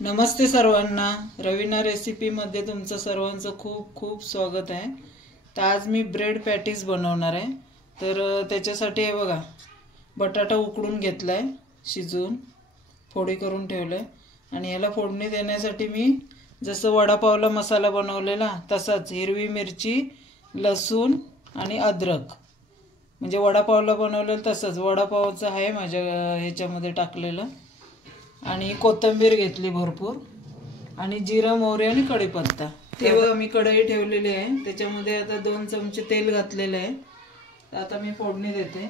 नमस्ते सर्वांना, रवीना रेसिपीमध्ये तुमचं सर्वांचं खूप खूप स्वागत आहे। तर आज मी ब्रेड पॅटीस बनवणार आहे। तर त्याच्यासाठी हे बघा, बटाटा उकडून घेतलाय, शिजवून फोडी करून ठेवलाय आणि याला फोडणी देण्यासाठी मी जसं वडापावला मसाला बनवलेला तसाच हिरवी मिरची, लसूण आणि अद्रक, म्हणजे वडापावला बनवलेलं तसंच वडापावचं आहे माझ्या ह्याच्यामध्ये टाकलेलं, आणि कोथिंबीर घेतली भरपूर, आणि जिरा, मोहरी आणि कढीपत्ता। ते बघा मी कढई ठेवलेली आहे, त्याच्यामध्ये आता 2 चमचे तेल घातलेले आहे। तर आता मी फोडणी देते।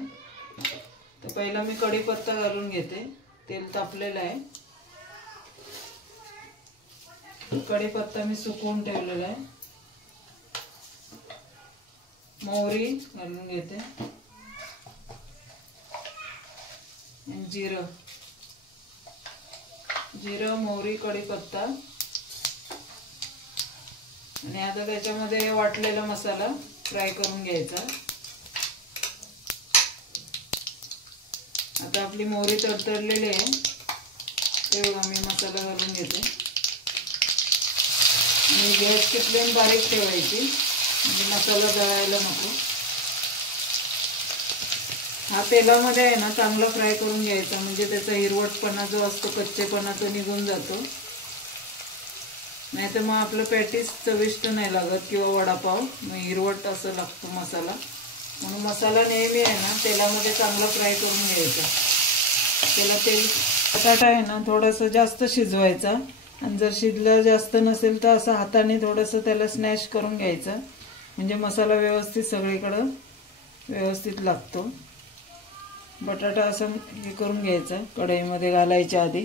तर पहिला मी कढीपत्ता घालून घेते। तेल तापलेलं आहे, कढीपत्ता मी सुकवून ठेवलेला आहे। मोहरी घालून घेते आणि जिरं, मोहरी, कढीपत्ता, आणि आता त्याच्यामध्ये वाटलेला मसाला फ्राय करून घ्यायचा। आता आपली मोहरी तडतडलेली आहे, ते बघा मी मसाला घालून घेते आणि गॅसची फ्लेम बारीक ठेवायची, म्हणजे मसाला जळायला नको। हा तेलामध्ये आहे ना चांगला फ्राय करून घ्यायचा, म्हणजे त्याचा हिरवटपणा जो असतो, कच्चेपणा तो निघून जातो। नाही तर मग आपलं पॅटीस चविष्ट नाही लागत किंवा वडापाव मग हिरवट असं लागतो मसाला। म्हणून मसाला नेहमी आहे ना तेलामध्ये चांगला फ्राय करून घ्यायचा। त्याला बटाटा आहे ना थोडंसं जास्त शिजवायचा, आणि जर शिजलं जास्त नसेल तर असं हाताने थोडंसं त्याला स्मॅश करून घ्यायचं, म्हणजे मसाला व्यवस्थित सगळीकडे व्यवस्थित लागतो। बटाटा असं हे करून घ्यायचा कढईमध्ये घालायच्या आधी।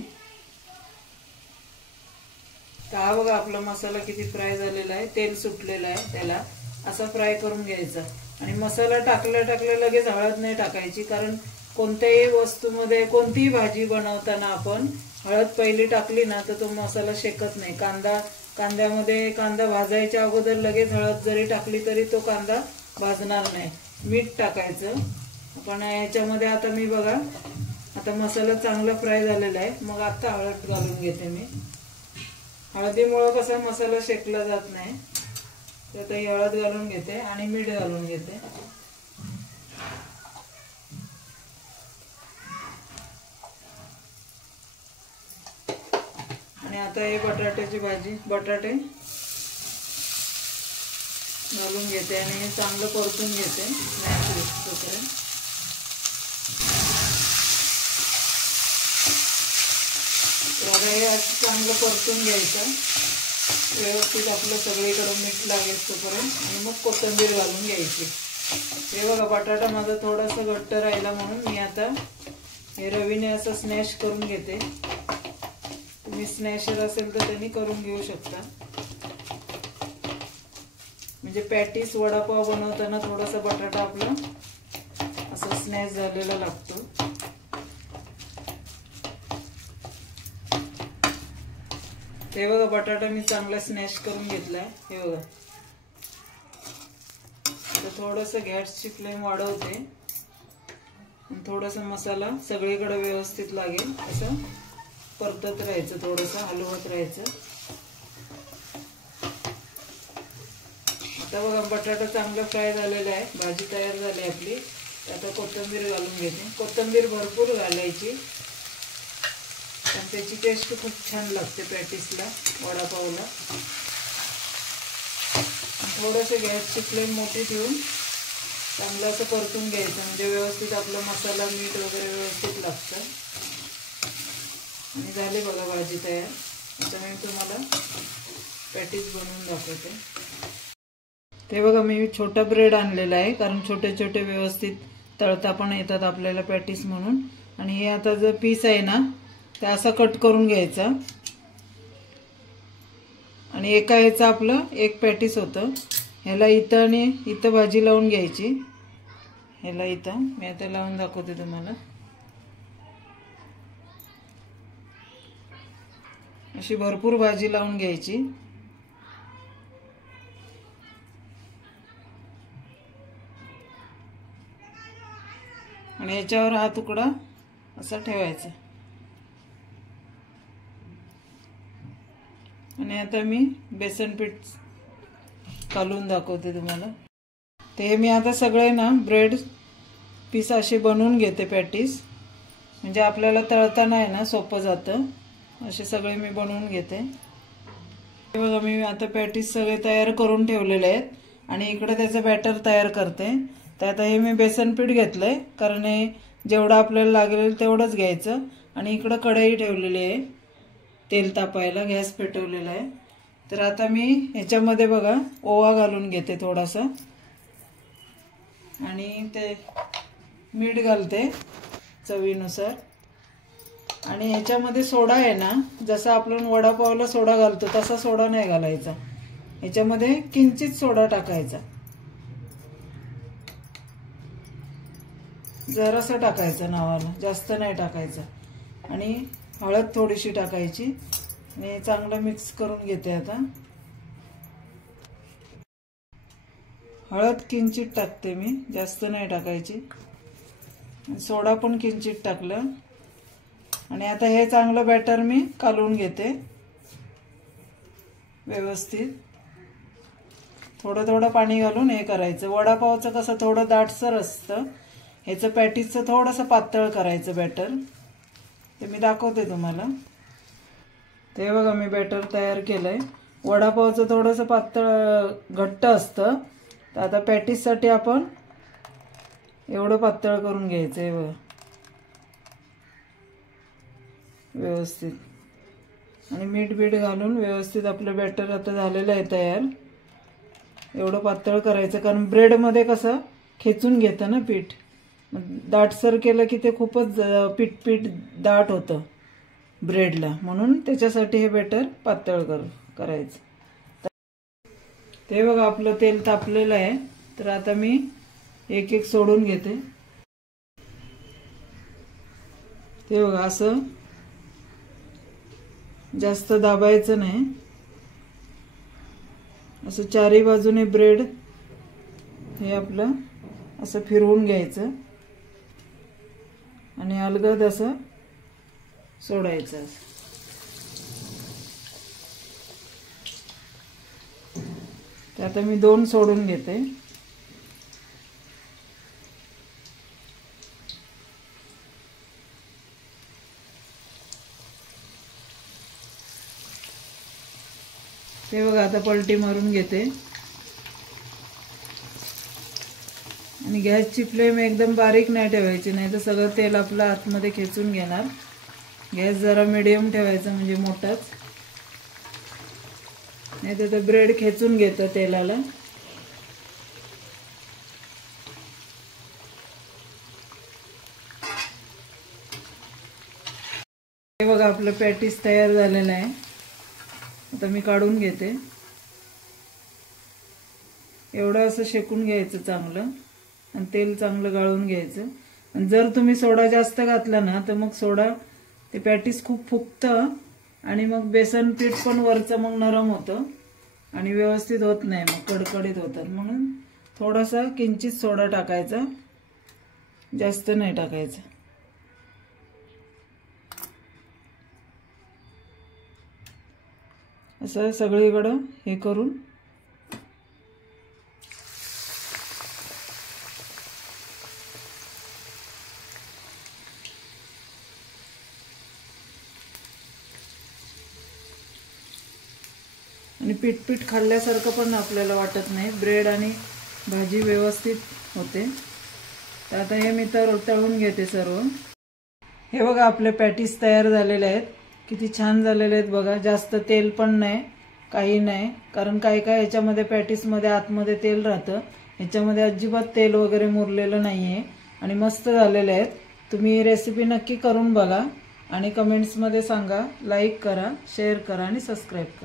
तर हा बघा आपला मसाला किती फ्राय झालेला आहे, तेल सुटलेलं आहे, त्याला असा फ्राय करून घ्यायचा। आणि मसाला टाकल्या लगेच हळद नाही टाकायची, कारण कोणत्याही वस्तूमध्ये कोणतीही भाजी बनवताना आपण हळद पहिली टाकली ना तर तो मसाला शेकत नाही। कांद्यामध्ये कांदा भाजायच्या अगोदर लगेच हळद जरी टाकली तरी तो कांदा भाजणार नाही। मीठ टाकायचं। पण याच्यामध्ये आता मी बघा, आता मसाला चांगला फ्राय झालेला आहे, मग आता हळद घालून घेते मी। हळदीमुळे कसा मसाला शेकला जात नाही। तर आता ही हळद घालून घेते आणि मीठ घालून घेते। आणि आता हे बटाटे घालून घेते आणि हे चांगलं परतून घेते तोपर्यंत। हे असं चांगलं परतून घ्यायचं व्यवस्थित, आपलं सगळीकडे मीठ लागेल तोपर्यंत, आणि मग कोथिंबीर घालून घ्यायची। हे बघा बटाटा माझा थोडासा घट्ट राहिला, म्हणून मी आता हे रवीने असं स्मॅश करून घेते। तुम्ही स्मॅशर असेल तर त्यांनी करून घेऊ शकता, म्हणजे पॅटीस वडापाव बनवताना थोडासा बटाटा आपला असं स्मॅश झालेला लागतो। हे बघा बटाटा मी चांगला स्मॅश करून घेतलाय। हे बघा आता थोडंसं गॅसची फ्लेम वाढवते, थोडासा मसाला सगळीकडे व्यवस्थित लागेल असं परतत राहायचं, थोडंसं हलवत राहायचं। आता बघा बटाटा चांगला फ्राय झालेला आहे, भाजी तयार झाली आपली। आता कोथिंबीर घालून घेते। कोथिंबीर भरपूर घालायची, आणि त्याची टेस्ट खूप छान लागते पॅटीसला, वडापावला। थोडंसं गॅसची फ्लेम मोठी ठेवून चांगलं असं परतून घ्यायचं, म्हणजे व्यवस्थित आपला मसाला मीठ वगैरे व्यवस्थित लागतं। आणि झाली बघा भाजी तयार। आता मी तुम्हाला पॅटीस बनवून दाखवते। ते बघा मी छोटा ब्रेड आणलेला आहे, कारण छोटे छोटे व्यवस्थित तळता पण येतात आपल्याला पॅटीस म्हणून। आणि हे आता जो पीस आहे ना ते असं कट करून घ्यायचा, आणि एका ह्याचं आपलं एक पॅटीस होतं। ह्याला इथं आणि इथं भाजी लावून घ्यायची, ह्याला इथं मी आता लावून दाखवते तुम्हाला। अशी भरपूर भाजी लावून घ्यायची, आणि याच्यावर हा तुकडा असा ठेवायचा। आणि आता मी बेसन पीठ कालून दाखवते तुम्हाला। ते मी आता सगळे ना ब्रेड पीस असे बनवून घेते पॅटीस, म्हणजे आपल्याला तळताना आहे ना सोपं जातं। असे सगळे मी बनवून घेते। हे बघा मी आता पॅटीस सगळे तयार करून ठेवलेले आहेत आणि इकडे त्याचं बॅटर तयार करते। तर आता हे मी बेसन पीठ घेतलंय, कारण हे जेवढं आपल्याला लागेल तेवढंच घ्यायचं। आणि इकडे कढई ठेवलेली आहे तेल तापायला, गॅस पेटवलेला आहे। तर आता मी ह्याच्यामध्ये बघा ओवा घालून घेते थोडासा, आणि ते मीठ घालते चवीनुसार। आणि ह्याच्यामध्ये सोडा आहे ना, जसा आपण वडापावला सोडा घालतो तसा सोडा नाही घालायचा, ह्याच्यामध्ये किंचित सोडा टाकायचा, जरासं टाकायचं नावाला, जास्त नाही टाकायचं। आणि हळद थोडीशी टाकायची आणि चांगलं मिक्स करून घेते। आता हळद किंचित टाकते मी, जास्त नाही टाकायची, सोडा पण किंचित टाकलं। आणि आता हे चांगलं बॅटर मी कालवून घेते व्यवस्थित। थोडं थोडं पाणी घालून हे करायचं। वडापावचं कसं थोडं दाटसर असतं, ह्याचं पॅटीसचं थोडंसं पातळ करायचं बॅटर, ते मी दाखवते तुम्हाला। ते बघा मी बॅटर तयार केलंय। वडापावचं थोडंसं पातळ घट्ट असतं, तर आता पॅटीससाठी आपण एवढं पातळ करून घ्यायचं आहे बघा व्यवस्थित। आणि मीठ बीठ घालून व्यवस्थित आपलं बॅटर आता झालेलं आहे तयार। एवढं पातळ करायचं, कारण ब्रेडमध्ये कसं खेचून घेतं ना पीठ, दाटसर केलं की ते खूपच पीठ दाट होतं ब्रेडला, म्हणून त्याच्यासाठी हे बॅटर पातळ करायचं। ते बघा आपलं तेल तापलेलं आहे, तर आता मी एक एक सोडून घेते। ते बघा असं जास्त दाबायचं नाही, असं चारी बाजूने ब्रेड हे आपलं असं फिरवून घ्यायचं आणि अलगद असं सोडायचं। तर आता मी 2 सोडून घेते। ते बघा आता पलटी मारून घेते। आणि गॅसची फ्लेम एकदम बारीक नाही ठेवायची, नाही तर सगळं तेल आपलं आतमध्ये खेचून घेणार। गॅस जरा मीडियम ठेवायचा, म्हणजे मोठाच, नाही तर ते ब्रेड खेचून घेतं तेलाला। हे बघा आपलं पॅटीस तयार झालेलं आहे। आता मी काढून घेते। एवढं असं शेकून घ्यायचं चांगलं, आणि तेल चांगलं गाळून घ्यायचं। आणि जर तुम्ही सोडा जास्त घातला ना, तर मग सोडा ते पॅटीस खूप फुगतं, आणि मग बेसन पीठ पण वरचं मग नरम होतं आणि व्यवस्थित होत नाही, मग कडकडीत होतात। म्हणून थोडासा किंचित सोडा टाकायचा, जास्त नाही टाकायचा। असं सगळीकडं हे करून आणि पीठ खाल्ल्यासारखं पण आपल्याला वाटत नाही, ब्रेड आणि भाजी व्यवस्थित होते। तर आता हे मी तळून घेते सर्व। हे बघा आपले पॅटीस तयार झालेले आहेत, किती छान झालेले आहेत बघा। जास्त तेल पण नाही, काही नाही, कारण काय ह्याच्यामध्ये पॅटीसमध्ये आतमध्ये तेल राहतं, ह्याच्यामध्ये अजिबात तेल वगैरे मुरलेलं नाहीये आणि मस्त झालेले आहेत। तुम्ही ही रेसिपी नक्की करून बघा आणि कमेंट्समध्ये सांगा। लाईक करा, शेअर करा आणि सबस्क्राईब करा।